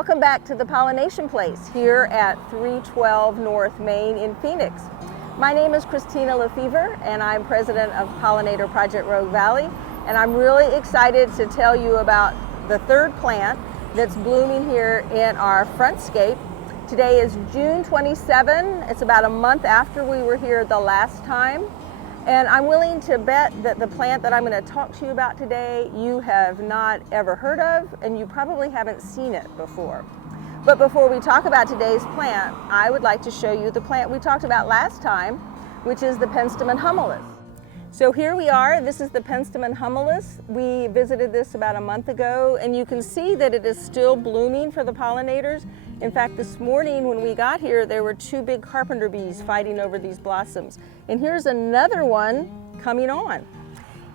Welcome back to the Pollination Place here at 312 North Main in Phoenix. My name is Christina Lefevre and I'm president of Pollinator Project Rogue Valley, and I'm really excited to tell you about the third plant that's blooming here in our frontscape. Today is June 27. It's about a month after we were here the last time. And I'm willing to bet that the plant that I'm going to talk to you about today, you have not ever heard of, and you probably haven't seen it before. But before we talk about today's plant, I would like to show you the plant we talked about last time, which is the Penstemon Homeless. So here we are. This is the Penstemon Homeless. We visited this about a month ago, and you can see that it is still blooming for the pollinators. In fact, this morning when we got here, there were two big carpenter bees fighting over these blossoms. And here's another one coming on.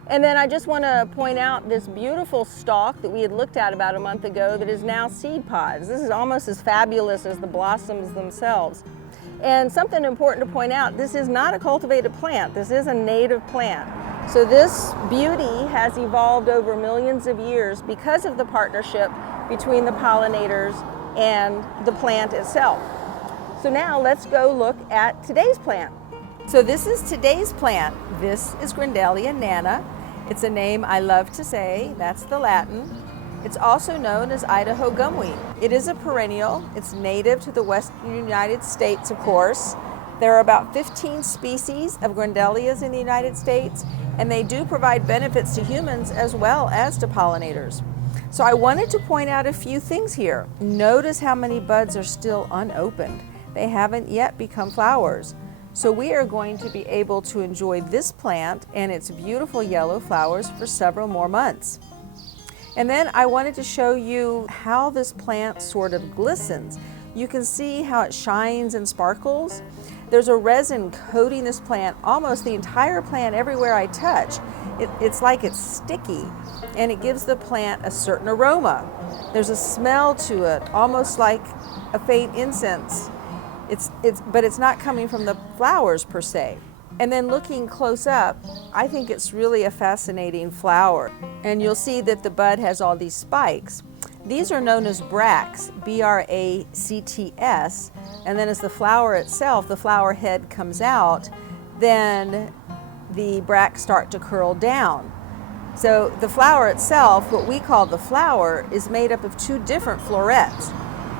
And then I just want to point out this beautiful stalk that we had looked at about a month ago that is now seed pods. This is almost as fabulous as the blossoms themselves. And something important to point out, this is not a cultivated plant. This is a native plant. So this beauty has evolved over millions of years because of the partnership between the pollinators and the plant itself. So now let's go look at today's plant. So this is today's plant. This is Grindelia Nana. It's a name I love to say. That's the Latin. It's also known as Idaho gumweed. It is a perennial. It's native to the western United States, of course. There are about 15 species of Grindelias in the United States, and they do provide benefits to humans as well as to pollinators. So I wanted to point out a few things here. Notice how many buds are still unopened. They haven't yet become flowers. So we are going to be able to enjoy this plant and its beautiful yellow flowers for several more months. And then I wanted to show you how this plant sort of glistens. You can see how it shines and sparkles. There's a resin coating this plant, almost the entire plant everywhere I touch. It's like it's sticky, and it gives the plant a certain aroma. There's a smell to it, almost like a faint incense. But it's not coming from the flowers per se. And then looking close up, I think it's really a fascinating flower. And you'll see that the bud has all these spikes. These are known as bracts, B-R-A-C-T-S. And then as the flower itself, the flower head comes out, then the bracts start to curl down. So the flower itself, what we call the flower, is made up of two different florets.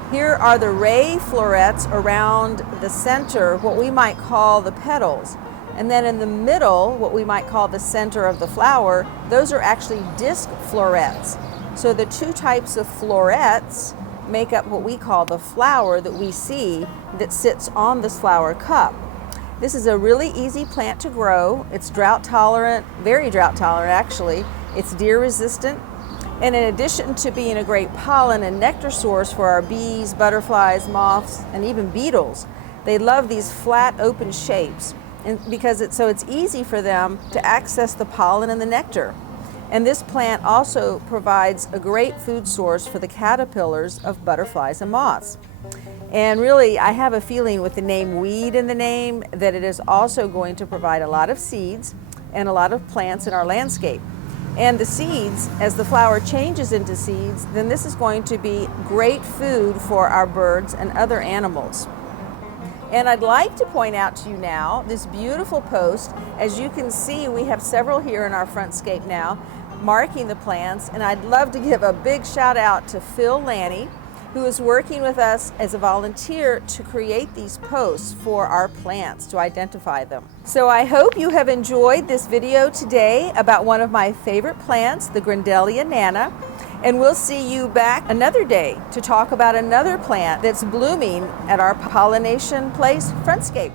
Here are the ray florets around the center, what we might call the petals. And then in the middle, what we might call the center of the flower, those are actually disc florets. So the two types of florets make up what we call the flower that we see that sits on this flower cup. This is a really easy plant to grow. It's drought tolerant, very drought tolerant actually. It's deer resistant. And in addition to being a great pollen and nectar source for our bees, butterflies, moths, and even beetles, they love these flat open shapes. And because it's easy for them to access the pollen and the nectar. And this plant also provides a great food source for the caterpillars of butterflies and moths. And really, I have a feeling with the name weed in the name that it is also going to provide a lot of seeds and a lot of plants in our landscape. And the seeds, as the flower changes into seeds, then this is going to be great food for our birds and other animals. And I'd like to point out to you now this beautiful post. As you can see, we have several here in our frontscape now marking the plants, and I'd love to give a big shout out to Phil Lanny, who is working with us as a volunteer to create these posts for our plants to identify them. So I hope you have enjoyed this video today about one of my favorite plants, the Grindelia Nana. And we'll see you back another day to talk about another plant that's blooming at our Pollination Place frontscape.